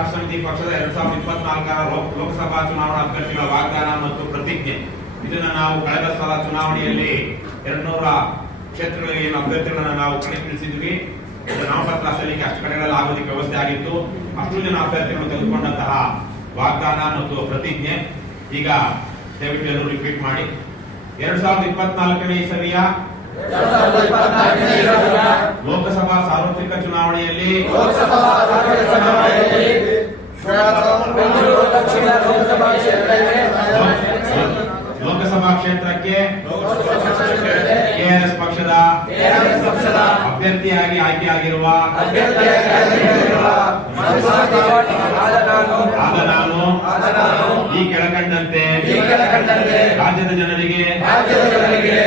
ರಾಷ್ಟ್ರ ಸಮಿತಿ ಪಕ್ಷದ ಎರಡ್ ಸಾವಿರದ ಇಪ್ಪತ್ನಾಲ್ಕರ ಲೋಕ- ಲೋಕಸಭಾ ಚುನಾವಣಾ ಅಭ್ಯರ್ಥಿಗಳ ವಾಗ್ದಾನ ಮತ್ತು ಪ್ರತಿಜ್ಞೆ. ಇದನ್ನ ನಾವು ಕಳೆದ ಸಲ ಚುನಾವಣೆಯಲ್ಲಿ ಎರಡ್ನೂರ ಕ್ಷೇತ್ರಗಳಿಗೆ ಏನು ಅಭ್ಯರ್ಥಿಗಳನ್ನ ನಾವು ಕಣಕ್ಕಿಳಿಸಿದ್ವಿ. ನಾಮಪತ್ರ ಸಲ್ಲಿಕೆ ಅಷ್ಟು ಕಡೆಗಳಲ್ಲಿ ಆಗೋದಕ್ಕೆ ವ್ಯವಸ್ಥೆ ಆಗಿತ್ತು. ಅಷ್ಟು ಜನ ಅಭ್ಯರ್ಥಿಗಳು ತೆಗೆದುಕೊಂಡಂತಹ ವಾಗ್ದಾನ ಮತ್ತು ಪ್ರತಿಜ್ಞೆ. ಈಗ ದಯವಿಟ್ಟು ಎಲ್ಲರೂ ರಿಪೀಟ್ ಮಾಡಿ. ಎರಡ್ ಸಾವಿರದ ಇಪ್ಪತ್ನಾಲ್ಕನೇ ಸರಿಯ? ಲೋಕಸಭಾ ಸಾರ್ವತ್ರಿಕ ಚುನಾವಣೆಯಲ್ಲಿ ಲೋಕಸಭಾ ಕ್ಷೇತ್ರಕ್ಕೆ ಕೆಆರ್ಎಸ್ ಪಕ್ಷದ ಪಕ್ಷದ ಅಭ್ಯರ್ಥಿಯಾಗಿ ಆಯ್ಕೆಯಾಗಿರುವ ಆದ ನಾನು ಈ ಕೆಳಕಂಡಂತೆ ರಾಜ್ಯದ ಜನರಿಗೆ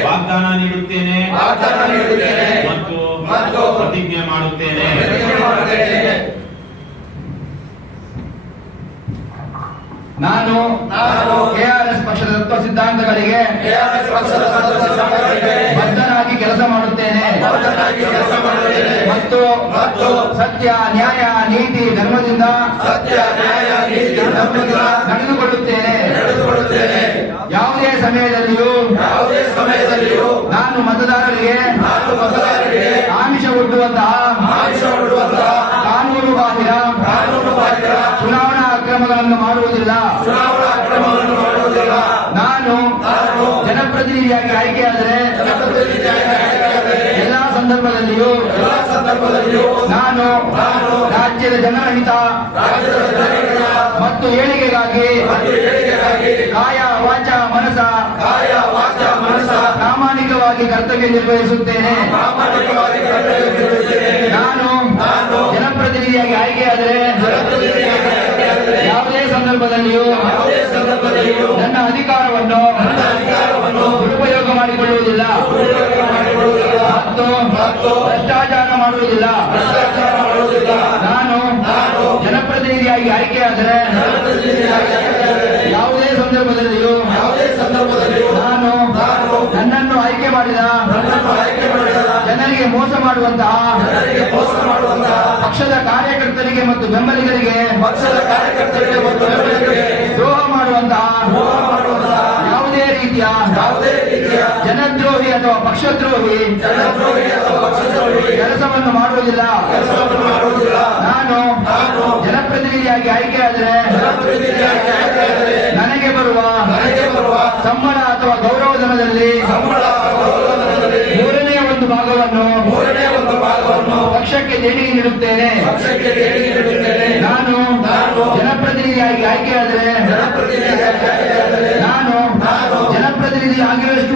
ವಾಗ್ದಾನ ನೀಡುತ್ತೇನೆ ವಾಗ್ದಾನ ನೀಡುತ್ತೇನೆ ಮತ್ತು ಮತ್ತು ಪ್ರತಿಜ್ಞೆ ಮಾಡುತ್ತೇನೆ ಪ್ರತಿಜ್ಞೆ ಮಾಡುತ್ತೇನೆ. ನಾನು ಕೆಆರ್ಎಸ್ ಪಕ್ಷದ ತತ್ವ ಸಿದ್ಧಾಂತಗಳಿಗೆ ಬದ್ಧನಾಗಿ ಕೆಲಸ ಮಾಡುತ್ತೇನೆ. ಮತ್ತು ಮತ್ತು ಸತ್ಯ ನ್ಯಾಯ ನೀತಿ ಧರ್ಮದಿಂದ ನಡೆದುಕೊಳ್ಳುತ್ತೇನೆ. ಯಾವುದೇ ಸಮಯದಲ್ಲಿಯೂ ಯಾವುದೇ ಸಮಯದಲ್ಲಿಯೂ ನಾನು ಮತದಾರರಿಗೆ ನಾನು ಮತದಾರರಿಗೆ ಆಮಿಷ ಒಡ್ಡುವಂತಹ ಆಮಿಷ ಒಡ್ಡುವಂತಹ ಕಾನೂನು ಬಾಹಿರ ಕಾನೂನು ಬಾಹಿರ ಚುನಾವಣಾ ಅಕ್ರಮಗಳನ್ನು ಮಾಡುವುದಿಲ್ಲ ಚುನಾವಣಾ ಅಕ್ರಮವನ್ನು ಮಾಡುವುದಿಲ್ಲ ನಾನು ಜನಪ್ರತಿನಿಧಿಯಾಗಿ ಆಯ್ಕೆಯಾದರೆ ಎಲ್ಲಾ ಸಂದರ್ಭದಲ್ಲಿಯೂ ಎಲ್ಲಾ ಸಂದರ್ಭದಲ್ಲಿಯೂ ನಾನು ರಾಜ್ಯದ ಜನಹಿತ ಮತ್ತು ಏಳಿಗೆಗಾಗಿ ಕಾಯ ವಾಚ ಮನಸ ಪ್ರಾಮಾಣಿಕವಾಗಿ ಕರ್ತವ್ಯ ನಿರ್ವಹಿಸುತ್ತೇನೆ. ನಾನು ಜನಪ್ರತಿನಿಧಿಯಾಗಿ ಆಯ್ಕೆಯಾದರೆ ಯಾವುದೇ ಸಂದರ್ಭದಲ್ಲಿಯೂ ನನ್ನ ಅಧಿಕಾರವನ್ನು ದುರುಪಯೋಗ ಮಾಡಿಕೊಳ್ಳುವುದಿಲ್ಲ. ಮತ್ತು ಭ್ರಷ್ಟಾಚಾರ ಮಾಡುವುದಿಲ್ಲ. ನಾನು ಜನಪ್ರತಿನಿಧಿಯಾಗಿ ಆಯ್ಕೆಯಾದರೆ ಯಾವುದೇ ಸಂದರ್ಭದಲ್ಲಿಯೂ ಯಾವುದೇ ಸಂದರ್ಭದಲ್ಲಿಯೂ ನಾನು ನಾನು ನನ್ನನ್ನು ಆಯ್ಕೆ ಮಾಡಿದ ಜನರಿಗೆ ಮೋಸ ಮಾಡುವಂತಹ ಪಕ್ಷದ ಕಾರ್ಯಕರ್ತರಿಗೆ ಮತ್ತು ಬೆಂಬಲಿಗರಿಗೆ ಪಕ್ಷದ ಕಾರ್ಯಕರ್ತರಿಗೆ ಮತ್ತು ಬೆಂಬಲಿಗರಿಗೆ ದ್ರೋಹ ಮಾಡುವಂತಹ ಯಾವುದೇ ರೀತಿಯ ಯಾವುದೇ ರೀತಿಯ ಜನದ್ರೋಹಿ ಅಥವಾ ಪಕ್ಷದ್ರೋಹಿ ಜನದ್ರೋಹಿ ಅಥವಾ ಪಕ್ಷದ್ರೋಹಿ ಕೆಲಸವನ್ನು ಮಾಡುವುದಿಲ್ಲ. ಕೆಲಸವನ್ನು ಮಾಡುವುದಿಲ್ಲ. ನಾನು ನಾನು ಜನಪ್ರತಿನಿಧಿಯಾಗಿ ಆಯ್ಕೆಯಾದರೆ ಜನಪ್ರತಿನಿಧಿಯಾಗಿ ಆಯ್ಕೆಯಾದರೆ ನನಗೆ ಬರುವ ನನಗೆ ಬರುವ ಸಂಬಳ ಪಕ್ಷಕ್ಕೆ ದೇಣಿಗೆ ನೀಡುತ್ತೇನೆ. ಪಕ್ಷಕ್ಕೆ ದೇಣಿಗೆ ನೀಡುತ್ತೇನೆ. ನಾನು ನಾನು ಜನಪ್ರತಿನಿಧಿಯಾಗಿ ಆಯ್ಕೆಯಾದರೆ. ಜನಪ್ರತಿನಿಧಿಯಾಗಿ ಆಯ್ಕೆಯಾದರೆ. ನಾನು ನಾನು ಜನಪ್ರತಿನಿಧಿ ಆಗಿರುವಷ್ಟು